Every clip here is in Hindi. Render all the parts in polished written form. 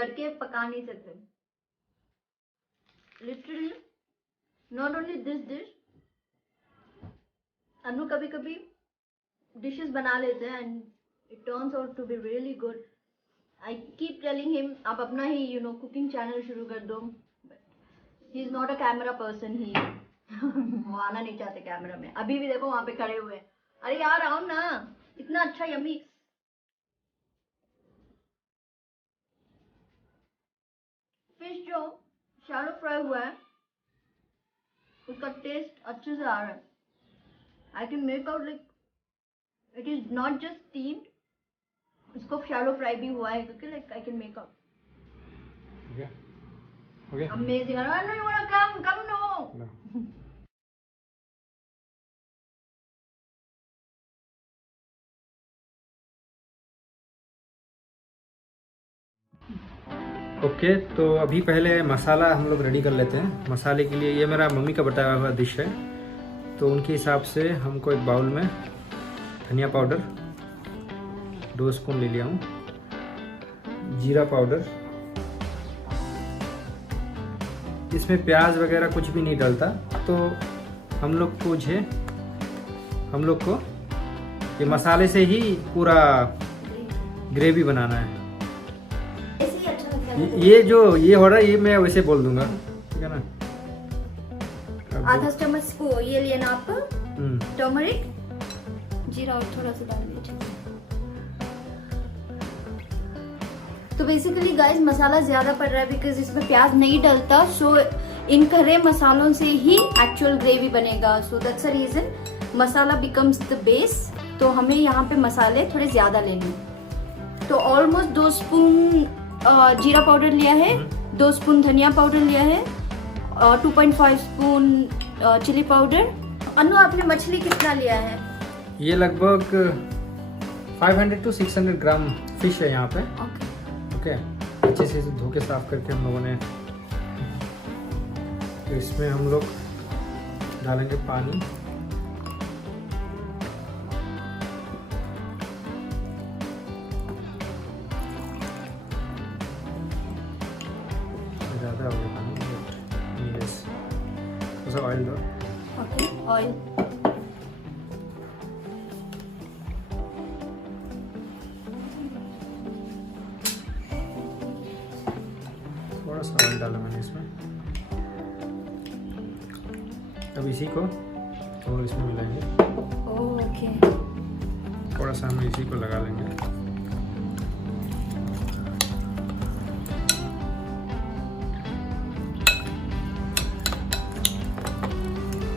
लड़के पका नहीं सकते literally. Not only this dish, हम लोग कभी कभी डिशेस बना लेते हैं and it turns out to be really good. I keep telling him आप अपना ही कुकिंग चैनल शुरू कर दो, he is not a camera person. ही वो आना नहीं चाहते कैमरा में। अभी भी देखो वहां पे खड़े हुए हैं, अरे यार आओ ना, इतना अच्छा यम्मी फिश जो शैलो फ्राई हुआ है उसका टेस्ट अच्छे से आ रहा है। I can make out like it is not just steamed, इसको शैलो फ्राई भी हुआ है क्योंकि like I can make out. Okay. Amazing. I know you wanna come no. No. Okay तो अभी पहले मसाला हम लोग रेडी कर लेते हैं। मसाले के लिए ये मेरा मम्मी का बताया हुआ डिश है, तो उनके हिसाब से हमको एक बाउल में धनिया पाउडर 2 स्पून ले लिया हूँ, जीरा पाउडर, इसमें प्याज वगैरह कुछ भी नहीं डलता, तो हम लोग को ये मसाले से ही पूरा ग्रेवी बनाना है। ये हो रहा है ये मैं वैसे बोल दूंगा, ठीक है ना। आधा चम्मच को ये लिया ना आप टर्मरिक, जीरा और थोड़ा सा डाल दीजिए। तो बेसिकली गाइस मसाला ज्यादा पड़ रहा है बिकॉज इसमें प्याज नहीं डलता, सो इन खड़े मसालों से ही एक्चुअल ग्रेवी बनेगा। So that's a reason masala becomes the base. तो हमें यहाँ पे मसाले थोड़े ज्यादा लेने, तो ऑलमोस्ट 2 स्पून जीरा पाउडर लिया है, 2 स्पून धनिया पाउडर लिया है, 2.5 स्पून चिली पाउडर। अनु आपने मछली कितना लिया है? ये लगभग 500 to 600 ग्राम फिश है यहाँ पे। ओके, अच्छे से धो के साफ करके हम लोगों ने, तो इसमें हम लोग डालेंगे पानी। ज़्यादा हो गया पानी, थोड़ा सा ऑयल दो। ओके, ऑयल थोड़ा सा ऑयल डाला मैंने इसमें। अब इसी को और इसमें मिलाएंगे। ओके, थोड़ा सा हम इसी को लगा लेंगे।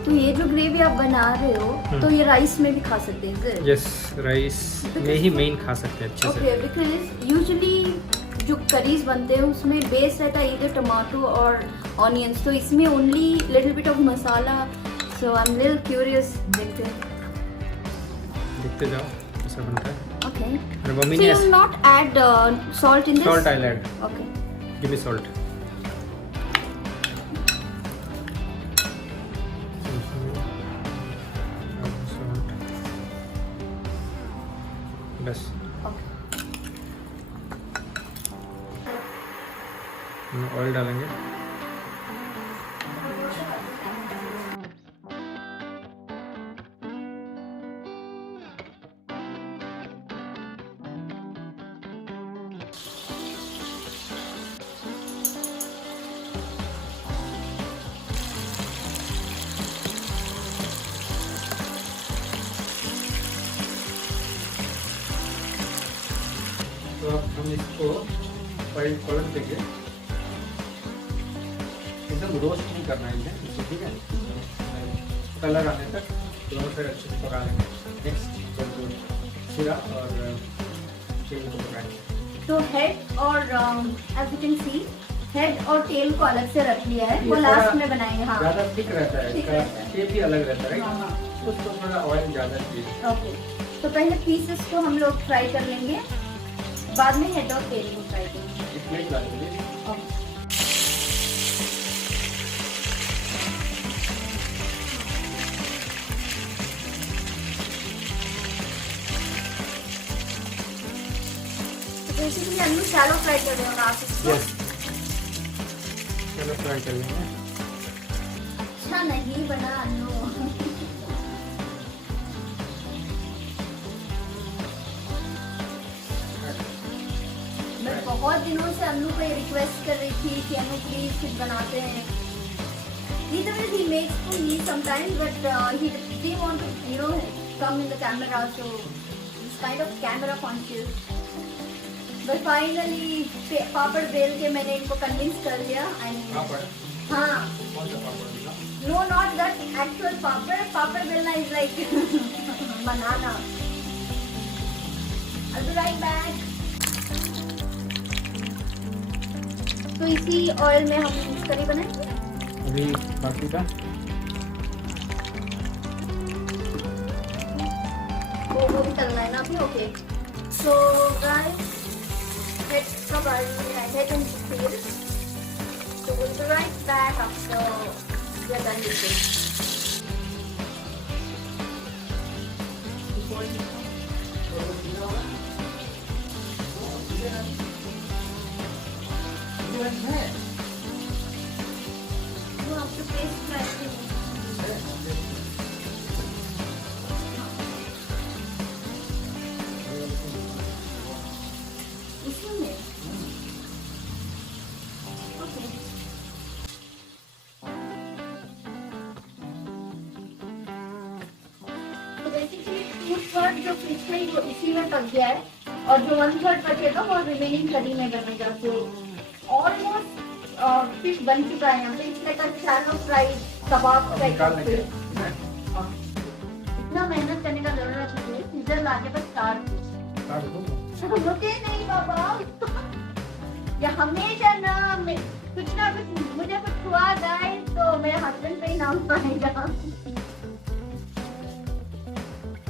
तो ये जो ग्रेवी आप बना रहे हो तो ये राइस में भी खा सकते हैं? यस, राइस में ही मेन खा सकते हैं अच्छे से। ओके, बिकॉज यूजुअली जो करीज बनते हैं उसमें बेस रहता है इधर टमाटो और ऑनियंस, तो इसमें only little bit of masala. So I am little curious. देखते जाओ कैसा बनता है। ओके, मेरी मम्मी so ने you will not add salt in this? Salt I'll add. Okay. Give me salt. बस ऑयल डालेंगे। तो अब हम इसको पलट देंगे, एकदम रोस्ट नहीं करना है इसे, ठीक है। कलर आने तक दोनों साइड अच्छे से पका लेंगे। नेक्स्ट जीरा और तेल को पकाएंगे। तो हेड और as you can see head और टेल को अलग से रख लिया है, वो लास्ट में बनाएंगे। हाँ, ज़्यादा थिक रहता है, इसका शेप भी अलग रहता है। हाँ, उसको थोड़ा ऑयल ज़्यादा चाहिए। ओके, तो पहले पीसेस को हम लोग फ्राई कर लेंगे, बाद में हेड और टेल को फ्राई करेंगे। एक प्लेट ला लीजिए। बेसिकली अन्नू शैलो फ्राई कर रहे हो ना आप इसको? यस, चलो फ्राई कर लेंगे। अच्छा नहीं बना अन्नू। मैं बहुत दिनों से अन्नू को ये रिक्वेस्ट कर रही थी कि अन्नू प्लीज कुछ बनाते हैं। He makes for me sometimes, but he didn't want to, you know, come in the camera, so he's kind of camera conscious. But finally, पापड़ बेल के मैंने इनको कन्विंस कर लिया। पापड़? हाँ। कौन सा पापड़ बेला? No, not that actual पापड़। पापड़ बेलना is like banana. I'll be right back. तो इसी ऑयल में हम करी बनाएंगे। अभी बाकी का वो भी तलना है ना अभी। Okay, so guys let's cover head and tail. So we'll be right back after we are done with this. वो आपको पेस्ट करके इसमें ओके। तो बेसिकली 2/3 जो फिश है वो इसी में पक गया है और जो 1/3 बचेगा वो रिमेनिंग करी में बनेगा। तो ऑलमोस्ट फिश बन चुका है यहाँ पे। इसमें का शैलो फ्राई कबाब टाइप निकाल लेंगे। इतना मेहनत करने का जरूरत नहीं है। सीजर लाके बस काट दो। रुके नहीं बाबा। या हमेशा ना कुछ मुझे कुछ हुआ जाए तो मेरे हस्बैंड पे ही नाम आएगा।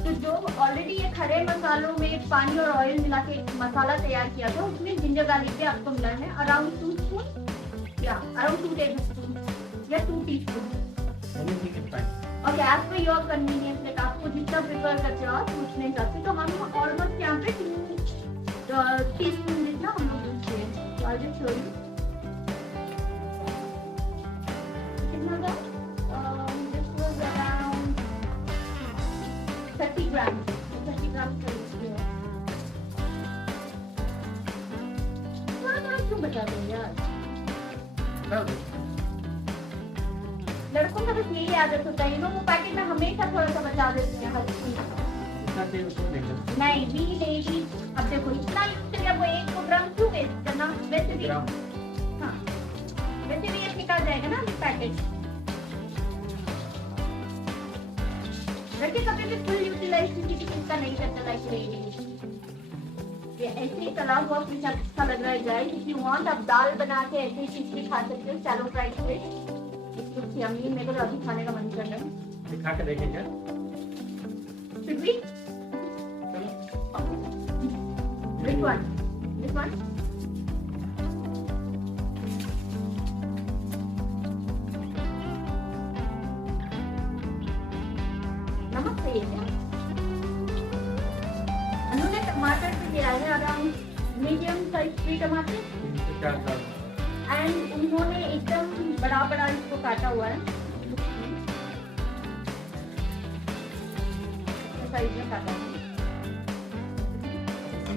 तो जो ऑलरेडी ये खड़े मसालों में पानी और ऑयल मिला के एक मसाला तैयार किया था, उसमें जिंजर गार्लिक भी आपको मिला है अराउंड 2 स्पून या अराउंड 2 टेबलस्पून या 2 teaspoon. Okay, as per your convenience, like आपको जितना प्रिफर करते हो आप उसमें जाते। तो हम ऑलमोस्ट यहाँ पे 2 टीस्पून जितना हम लोग यूज किए। तो आई विल शो यू कितना था। दिस वाज अराउंड 30 ग्राम। 30 ग्राम का यूज किया। थोड़ा क्यों बचा दो यार। लड़कों का बस यही आदत होता है, वो पैकेट में हमेशा थोड़ा सा बचा देते हैं हर चीज। नहीं भी लेडी, अब देखो इतना यूज किया, वो 1 ग्राम क्यों वेस्ट करना। वैसे भी हाँ, वैसे भी ये निकाल जाएगा ना पैकेट। लड़के कभी भी फुल यूटिलाइज किसी चीज का नहीं करता लाइक लेडी। ये ऐसे ही तला हुआ कुछ अच्छा लग रहा है गाइस। इफ यू वांट आप दाल बना के ऐसे चीज भी खा सकते हो। शैलो फ्राइड फिश कुछ यम्मी। मेरे को अभी खाने का मन कर रहा है। दिखा के देखेंगे। Should we? Which one? This one? नमक चाहिए क्या? अनु ने टमाटर भी दिया है अराउंड मीडियम साइज 3 टमाटर एंड उन्होंने एकदम बड़ा बड़ा इसको काटा हुआ है। साइज में काटा है।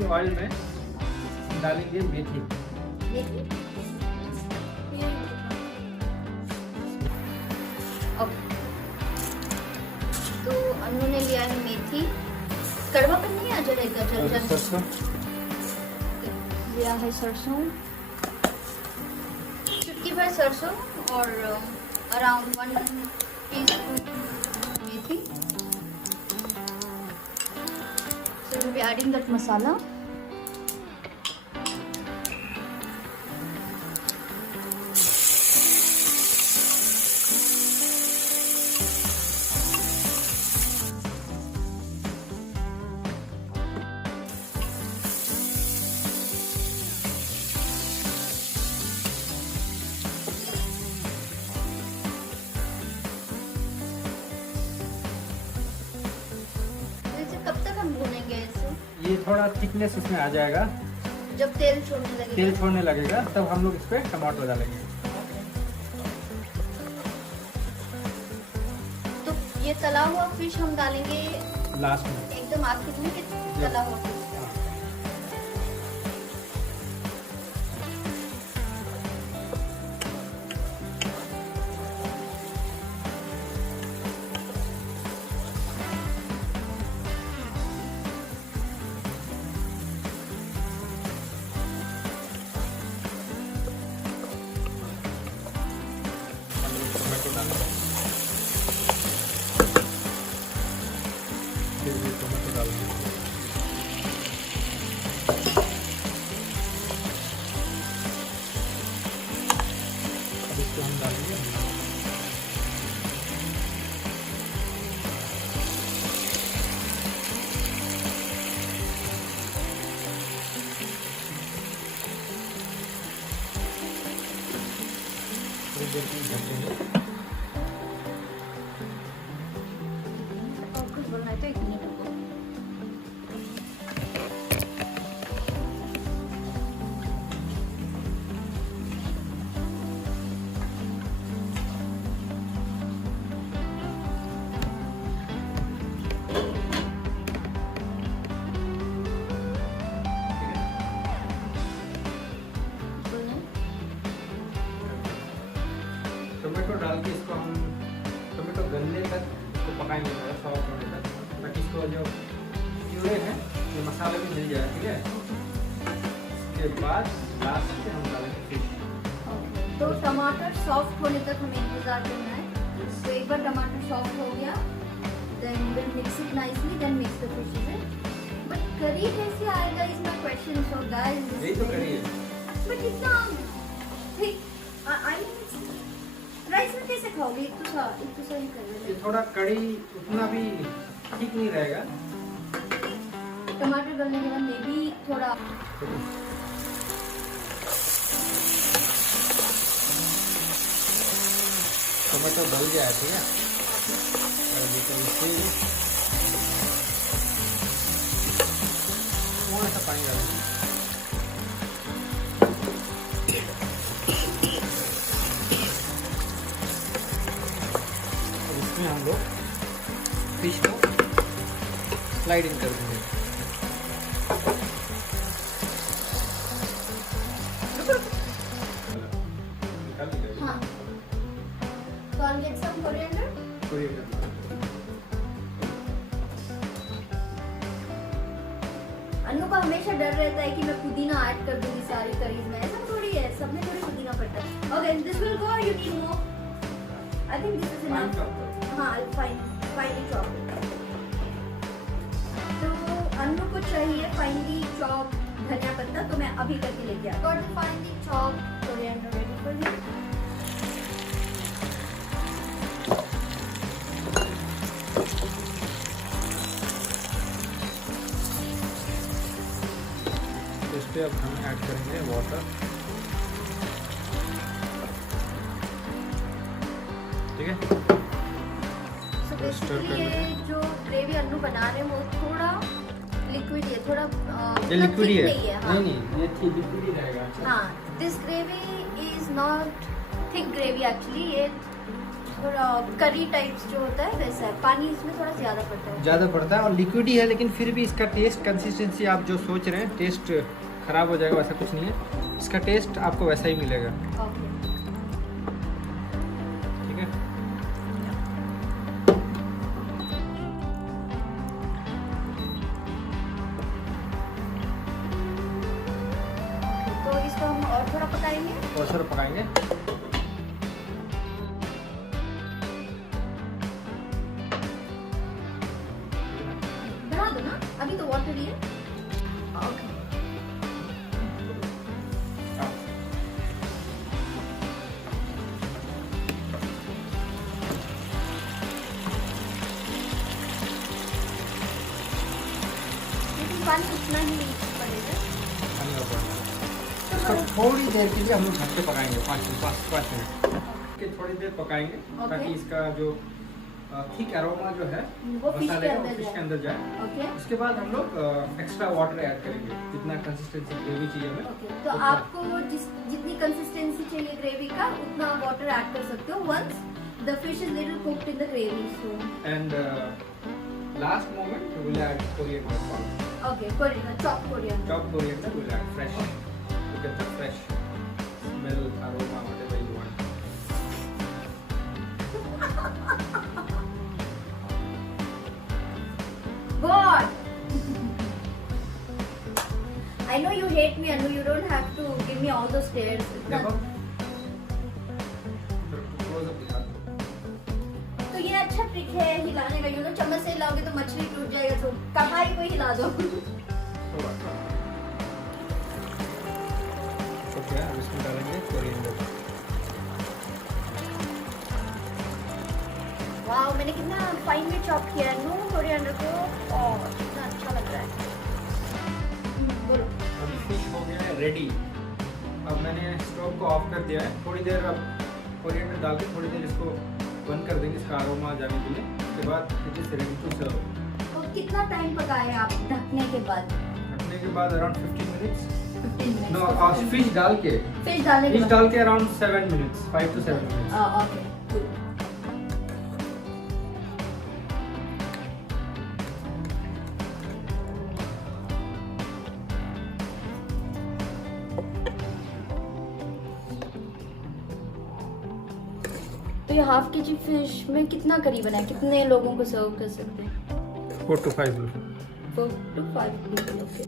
ऑयल में डालेंगे मेथी। ओके, तो अनु ने लिया है मेथी। कड़वापन नहीं आ जाएगा जल सरसों लिया है। सरसों चुटकी भर सरसों और around 1 teaspoon methi. So we'll be adding that masala. कब तक हम भूनेंगे इसे? ये थोड़ा थिकनेस उसमें आ जाएगा जब तेल छोड़ने लगेगा, तेल छोड़ने लगेगा तब हम लोग इस पे टमाटर डालेंगे। तो ये तला हुआ फिश हम डालेंगे लास्ट में एकदम आखिर में कि तला हुआ फिश? टोमेटो डालेंगे, फिर भी टोमेटो डालेंगे। अब इसको हम डालेंगे थोड़ी देर के लिए ढकेंगे। और कुछ बोलना है तो 1 मिनट रुको। टोमेटो डाल के इसको हम टोमेटो गलने तक इसको पकाएंगे, थोड़ा सॉफ्ट होने तक, ताकि इसको जो कीड़े हैं ये मसाले में मिल जाए। ठीक है, इसके बाद लास्ट में हम डालेंगे फिश। तो टमाटर सॉफ्ट होने तक हमें इंतजार करना है। तो एक बार टमाटर सॉफ्ट हो गया, then will mix it nicely, then mix the fishes. But curry कैसे आएगा is my question. So guys, यही तो करी है। बट इतना थिक, आई मीन राइस में कैसे खाओगे? एक तो सही कर रहे ये थोड़ा कड़ी उतना भी ठीक नहीं रहेगा। टमाटर गलने के बाद मे भी थोड़ा टोमेटो गल गया है। ठीक है, और देखो इसे थोड़ा सा पानी डालेंगे। और इसमें हम लोग फिश को स्लाइड इन कर देंगे। हाँ। So I'll get some coriander. Annu का हमेशा डर रहता है कि मैं पुदीना ऐड कर दूंगी सारी करीज में। ऐसा थोड़ी है, सब में थोड़ी पुदीना पड़ता है। Okay, this will go, you need more. I think this is enough. हाँ, फाइनली चॉप। तो अन्नू को चाहिए फाइनली चॉप धनिया पत्ता, तो मैं अभी करके लेके आ। Got the finally chop coriander ready for you. इस पे अब हम ऐड करेंगे वाटर। ठीक है, So basically ये जो ग्रेवी अन्नू बना रहे हैं वो थोड़ा लिक्विड है, थोड़ा ये लिक्विड ही है। नहीं है। हाँ, नहीं, ये लिक्विड ही रहेगा। हाँ, this gravy is not thick gravy actually. ये थोड़ा करी टाइप्स जो होता है वैसा है। पानी इसमें थोड़ा ज्यादा पड़ता है। ज़्यादा पड़ता है और लिक्विड ही है, लेकिन फिर भी इसका टेस्ट कंसिस्टेंसी आप जो सोच रहे हैं टेस्ट खराब हो जाएगा, वैसा कुछ नहीं है। इसका टेस्ट आपको वैसा ही मिलेगा। ओके, ठीक है, तो इसको हम और थोड़ा पकाएंगे। और सर पकाएंगे। बना दो ना, अभी तो वाटर ही है। ओके, लेकिन पानी उतना ही पड़ेगा। इसको थोड़ी देर के लिए हम लोग ढक के पकाएंगे, 5 मिनट। थोड़ी देर पकाएंगे ताकि इसका जो थिक अरोमा जो है वो फिश मसाले के का, वो अंदर फिश के जाए। अंदर जाए। ओके उसके बाद हम लोग एक्स्ट्रा वाटर ऐड करेंगे, जितना कंसिस्टेंसी ग्रेवी चाहिए हमें। ओके, तो उतना। आपको जितनी कंसिस्टेंसी चाहिए ग्रेवी का उतना वाटर ऐड कर सकते हो once the fish is little cooked in the gravy. So And last moment we will add coriander powder. Okay, coriander, chop coriander. Chopped coriander we will add fresh. You get the fresh smell, aroma, whatever you want. God! I know you hate me, Anu. You don't have to give me all those stares. देखो close up दिखा दो। तो ये अच्छा ट्रिक है हिलाने का। यू नो चम्मच से हिलाओगे तो मछली टूट जाएगा, तो कढ़ाई को हिला दो। थोड़ा ओके, अब इसमें डालेंगे कोरिएंडर। वाओ, मैंने कितना फाइन में चॉप किया है नो कोरिएंडर को, और कितना अच्छा लग रहा है। बोलो। अब फिश हो गया है रेडी। अब मैंने स्टोव को ऑफ कर दिया है। थोड़ी देर अब कोरिएंडर डाल के थोड़ी देर इसको बंद कर देंगे, इसका अरोमा जाने के लिए। उसके बाद it is ready to serve. तो कितना टाइम पकाए आप ढकने के बाद? ढकने के बाद around 15 minutes. 15 minute. No, fish डाल के फिश डालने के फिश बाद डाल के around 7 minutes, 5 to 7 minutes. Okay good. तो ये हाफ केजी फिश में कितना करी बना है? कितने लोगों को सर्व कर सकते हैं? 4 to 5 minute. 4 to 5 people, okay.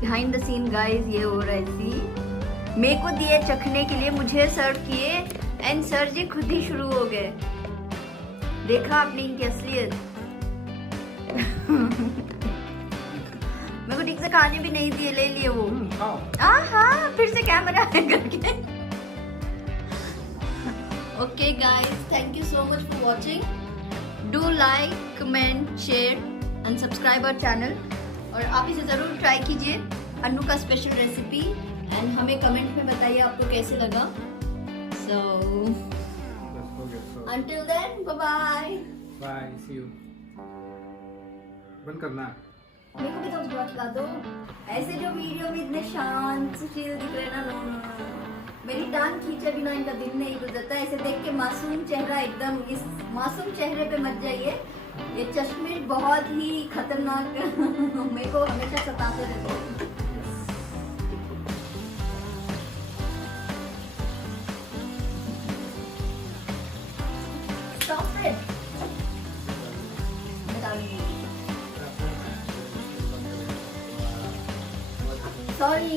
Behind the scene guys ये हो रहा है सी। मेरे को दिए चखने के लिए, मुझे सर्व किए एंड सर जी खुद ही शुरू हो गए। देखा आपने इनकी असलियत। मेरे को ठीक से खाने भी नहीं दिए, ले लिए वो। हाँ, फिर से कैमरा है करके। Okay guys, thank you so much for watching. Do like, comment, share and subscribe our channel. और आप इसे जरूर ट्राई कीजिए, अन्नू का स्पेशल रेसिपी, एंड हमें कमेंट में बताइए आपको कैसे लगा। सो until then, bye bye. Bye, see you. बंद करना। मेरे को भी तो ब्लॉग ला दो। ऐसे जो वीडियो में इतने शांत सुशील दिख रहे हैं ना, मेरी टांग खींचे बिना इनका दिन नहीं गुजरता। ऐसे देख के मासूम चेहरा, एकदम इस मासूम चेहरे पे मत जाइए। ये चश्मे बहुत ही खतरनाक मेरे को हमेशा सताते रहते हैं। Stop it. Sorry.